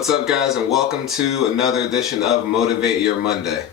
What's up, guys, and welcome to another edition of Motivate Your Monday.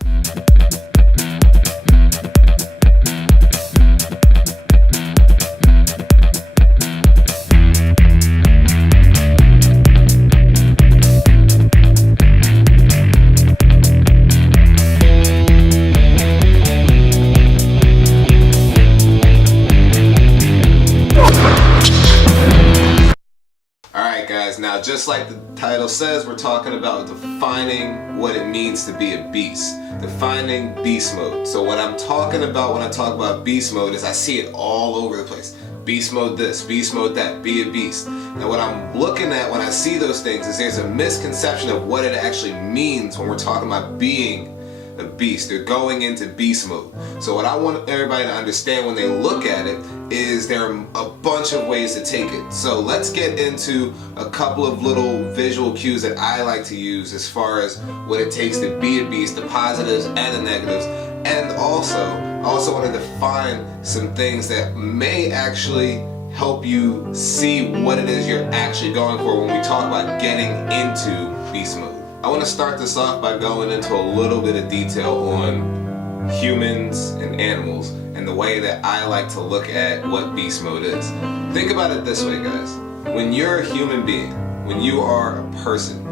Now, just like the title says, we're talking about defining what it means to be a beast, defining beast mode. So what I'm talking about when I talk about beast mode is I see it all over the place. Beast mode this, beast mode that, be a beast. Now what I'm looking at when I see those things is there's a misconception of what it actually means when we're talking about being a beast. They're going into beast mode. So what I want everybody to understand when they look at it is there are a bunch of ways to take it. So let's get into a couple of little visual cues that I like to use as far as what it takes to be a beast, the positives and the negatives. And I also want to define some things that may actually help you see what it is you're actually going for when we talk about getting into beast mode. I want to start this off by going into a little bit of detail on humans and animals and the way that I like to look at what beast mode is. Think about it this way, guys. When you're a human being, when you are a person,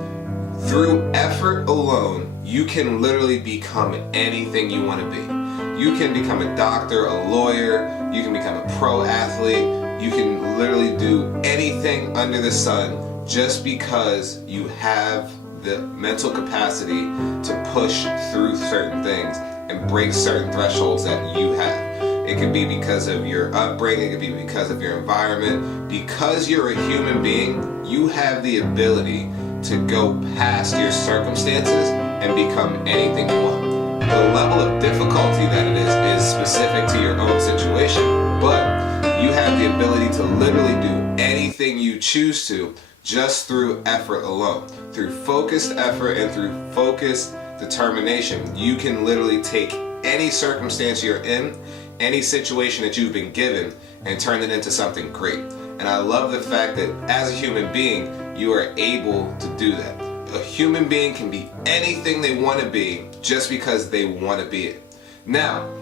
through effort alone, you can literally become anything you want to be. You can become a doctor, a lawyer, you can become a pro athlete, you can literally do anything under the sun just because you have the mental capacity to push through certain things and break certain thresholds that you have. It could be because of your upbringing, it could be because of your environment. Because you're a human being, you have the ability to go past your circumstances and become anything you want. The level of difficulty that it is specific to your own situation, but you have the ability to literally do anything you choose to just through effort alone. Through focused effort and through focused determination, you can literally take any circumstance you're in, any situation that you've been given, and turn it into something great. And I love the fact that as a human being, you are able to do that. A human being can be anything they want to be just because they want to be it. Now,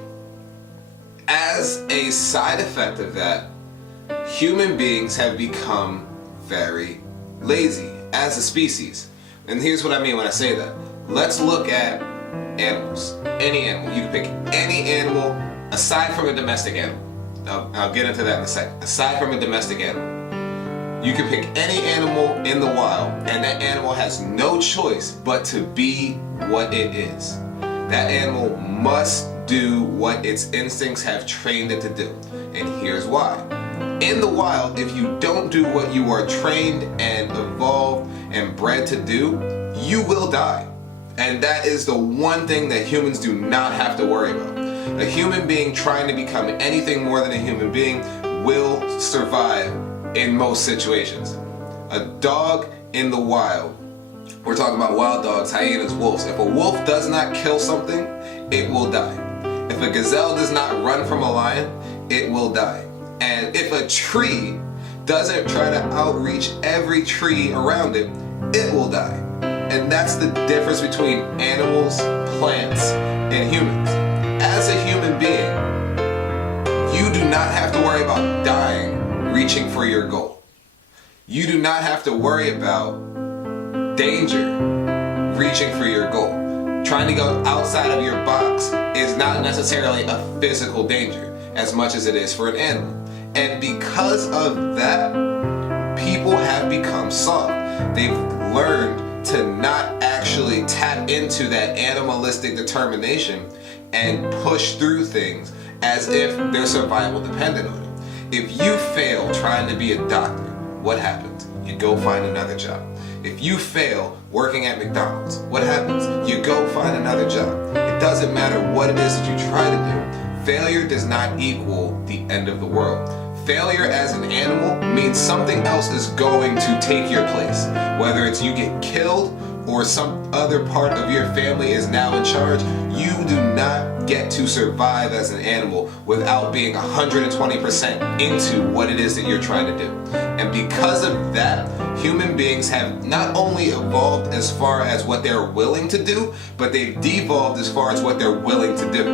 as a side effect of that, human beings have become very lazy as a species. And here's what I mean when I say that. Let's look at animals. Any animal. You can pick any animal aside from a domestic animal. I'll get into that in a second. Aside from a domestic animal, you can pick any animal in the wild, and that animal has no choice but to be what it is. That animal must do what its instincts have trained it to do. And here's why. In the wild, if you don't do what you are trained and evolved and bred to do, you will die. And that is the one thing that humans do not have to worry about. A human being trying to become anything more than a human being will survive in most situations. A dog in the wild, we're talking about wild dogs, hyenas, wolves. If a wolf does not kill something, it will die. If a gazelle does not run from a lion, it will die. And if a tree doesn't try to outreach every tree around it, it will die. And that's the difference between animals, plants, and humans. As a human being, you do not have to worry about dying reaching for your goal. You do not have to worry about danger reaching for your goal. Trying to go outside of your box is not necessarily a physical danger as much as it is for an animal. And because of that, people have become soft. They've learned to not actually tap into that animalistic determination and push through things as if their survival depended on it. If you fail trying to be a doctor, what happens? You go find another job. If you fail working at McDonald's, what happens? You go find another job. It doesn't matter what it is that you try to do. Failure does not equal the end of the world. Failure as an animal means something else is going to take your place. Whether it's you get killed or some other part of your family is now in charge, you do not get to survive as an animal without being 120% into what it is that you're trying to do. And And because of that, human beings have not only evolved as far as what they're willing to do, but they've devolved as far as what they're willing to do.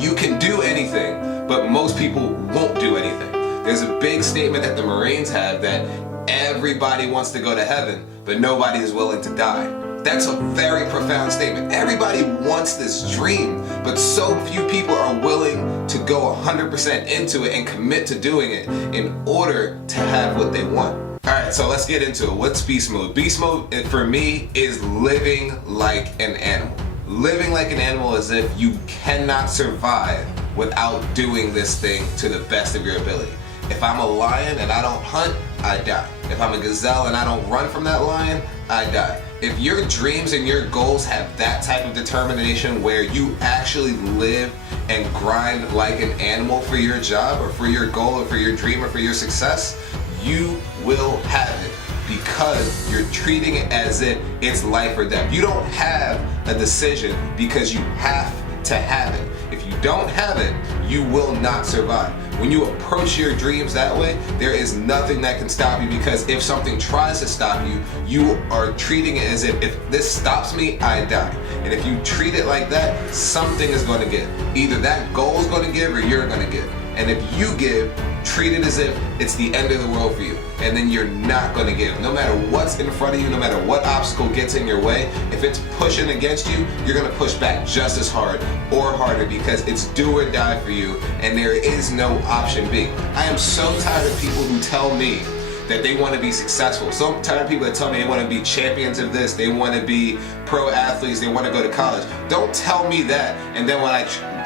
You can do anything, but most people won't do anything. There's a big statement that the Marines have that everybody wants to go to heaven, but nobody is willing to die. That's a very profound statement. Everybody wants this dream, but so few people are willing to go 100% into it and commit to doing it in order to have what they want. Alright, so let's get into it. What's beast mode? Beast mode, for me, is living like an animal. Living like an animal as if you cannot survive without doing this thing to the best of your ability. If I'm a lion and I don't hunt, I die. If I'm a gazelle and I don't run from that lion, I die. If your dreams and your goals have that type of determination where you actually live and grind like an animal for your job or for your goal or for your dream or for your success, you will have it because you're treating it as if it's life or death. You don't have a decision because you have to have it. If you don't have it, you will not survive. When you approach your dreams that way, there is nothing that can stop you, because if something tries to stop you, you are treating it as if this stops me, I die. And if you treat it like that, something is going to give. Either that goal is going to give or you're going to give. And if you give, treat it as if it's the end of the world for you. And then you're not going to give. No matter what's in front of you, no matter what obstacle gets in your way, if it's pushing against you, you're going to push back just as hard or harder, because it's do or die for you and there is no option B. I am so tired of people who tell me that they want to be successful. So tired of people that tell me they want to be champions of this, they want to be pro athletes, they want to go to college. Don't tell me that, and then when I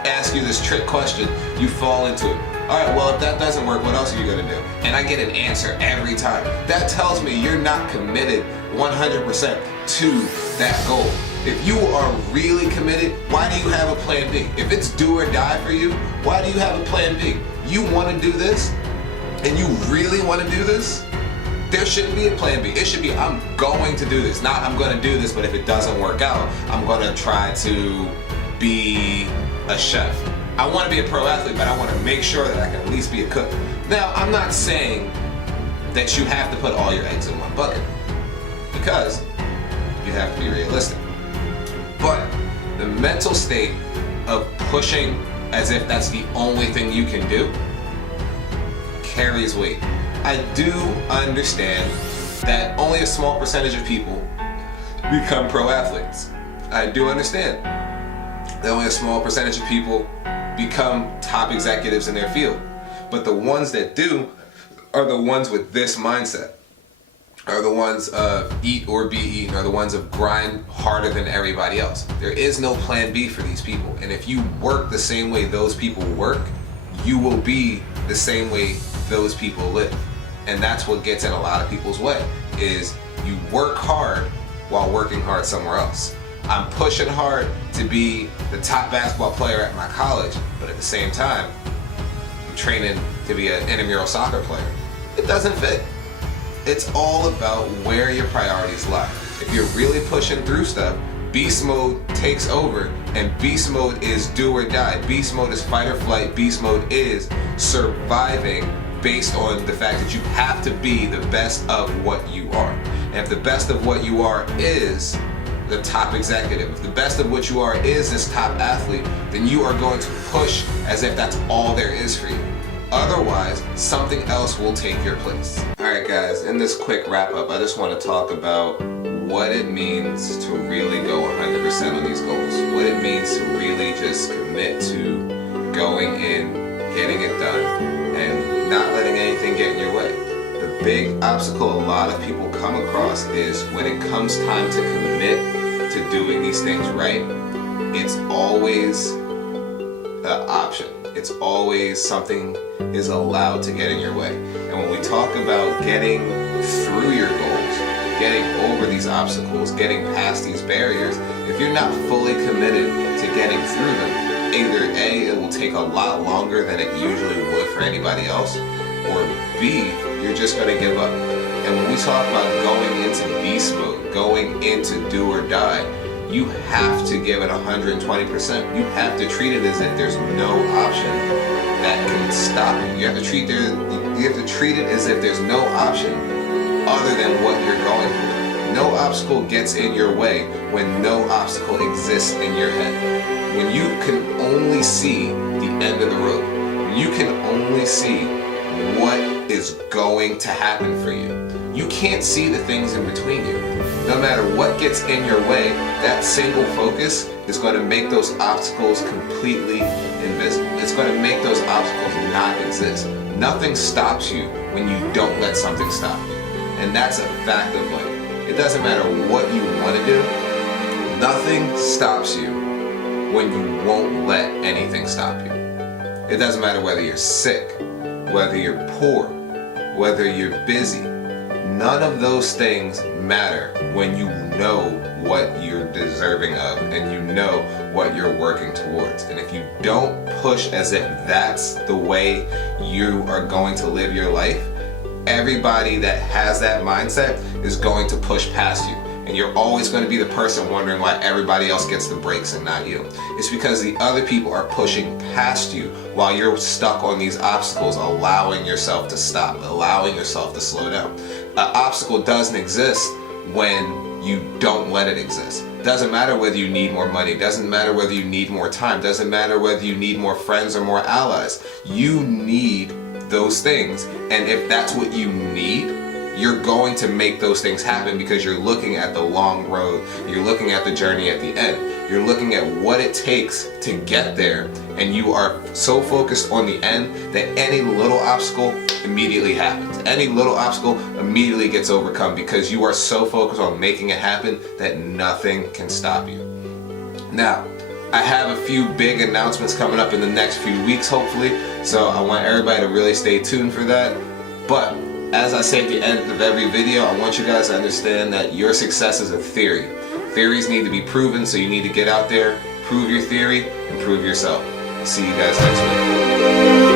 ask you this trick question, you fall into it. Alright, well, if that doesn't work, what else are you going to do? And I get an answer every time. That tells me you're not committed 100% to that goal. If you are really committed, why do you have a plan B? If it's do or die for you, why do you have a plan B? You want to do this, and you really want to do this, there shouldn't be a plan B. It should be, I'm going to do this. Not I'm going to do this, but if it doesn't work out, I'm going to try to be a chef. I want to be a pro athlete, but I want to make sure that I can at least be a cook. Now, I'm not saying that you have to put all your eggs in one bucket, because you have to be realistic. But the mental state of pushing as if that's the only thing you can do carries weight. I do understand that only a small percentage of people become pro athletes. I do understand that only a small percentage of people become top executives in their field. But the ones that do are the ones with this mindset, are the ones of eat or be eaten, are the ones of grind harder than everybody else. There is no plan B for these people. And if you work the same way those people work, you will be the same way those people live. And that's what gets in a lot of people's way, is you work hard while working hard somewhere else. I'm pushing hard to be the top basketball player at my college, but at the same time, I'm training to be an intramural soccer player. It doesn't fit. It's all about where your priorities lie. If you're really pushing through stuff, beast mode takes over, and beast mode is do or die. Beast mode is fight or flight. Beast mode is surviving based on the fact that you have to be the best of what you are. And if the best of what you are is the top executive, if the best of what you are is this top athlete, then you are going to push as if that's all there is for you. Otherwise, something else will take your place. Alright guys, in this quick wrap up, I just want to talk about what it means to really go 100% on these goals. What it means to really just commit to going in, getting it done, and not letting anything get in your way. The big obstacle a lot of people come across is when it comes time to commit to doing these things right, it's always an option. It's always something is allowed to get in your way. And when we talk about getting through your goals, getting over these obstacles, getting past these barriers, if you're not fully committed to getting through them, either A, it will take a lot longer than it usually would for anybody else, or B, you're just going to give up. And when we talk about going into beast mode, going into do or die, you have to give it 120%. You have to treat it as if there's no option that can stop you. You have to treat You have to treat it as if there's no option other than what you're going through. No obstacle gets in your way when no obstacle exists in your head. When you can only see the end of the road. When you can only see what is going to happen for you. You can't see the things in between you. No matter what gets in your way, that single focus is going to make those obstacles completely invisible. It's going to make those obstacles not exist. Nothing stops you when you don't let something stop you. And that's a fact of life. It doesn't matter what you want to do. Nothing stops you when you won't let anything stop you. It doesn't matter whether you're sick, whether you're poor, whether you're busy. None of those things matter when you know what you're deserving of and you know what you're working towards. And if you don't push as if that's the way you are going to live your life, everybody that has that mindset is going to push past you. And you're always going to be the person wondering why everybody else gets the breaks and not you. It's because the other people are pushing past you while you're stuck on these obstacles, allowing yourself to stop, allowing yourself to slow down. An obstacle doesn't exist when you don't let it exist. Doesn't matter whether you need more money, doesn't matter whether you need more time, doesn't matter whether you need more friends or more allies. You need those things, and if that's what you need, you're going to make those things happen because you're looking at the long road, you're looking at the journey at the end, you're looking at what it takes to get there, and you are so focused on the end that any little obstacle immediately happens. Any little obstacle immediately gets overcome because you are so focused on making it happen that nothing can stop you. Now, I have a few big announcements coming up in the next few weeks, hopefully, so I want everybody to really stay tuned for that. But as I say at the end of every video, I want you guys to understand that your success is a theory. Theories need to be proven, so you need to get out there, prove your theory, and prove yourself. I'll see you guys next week.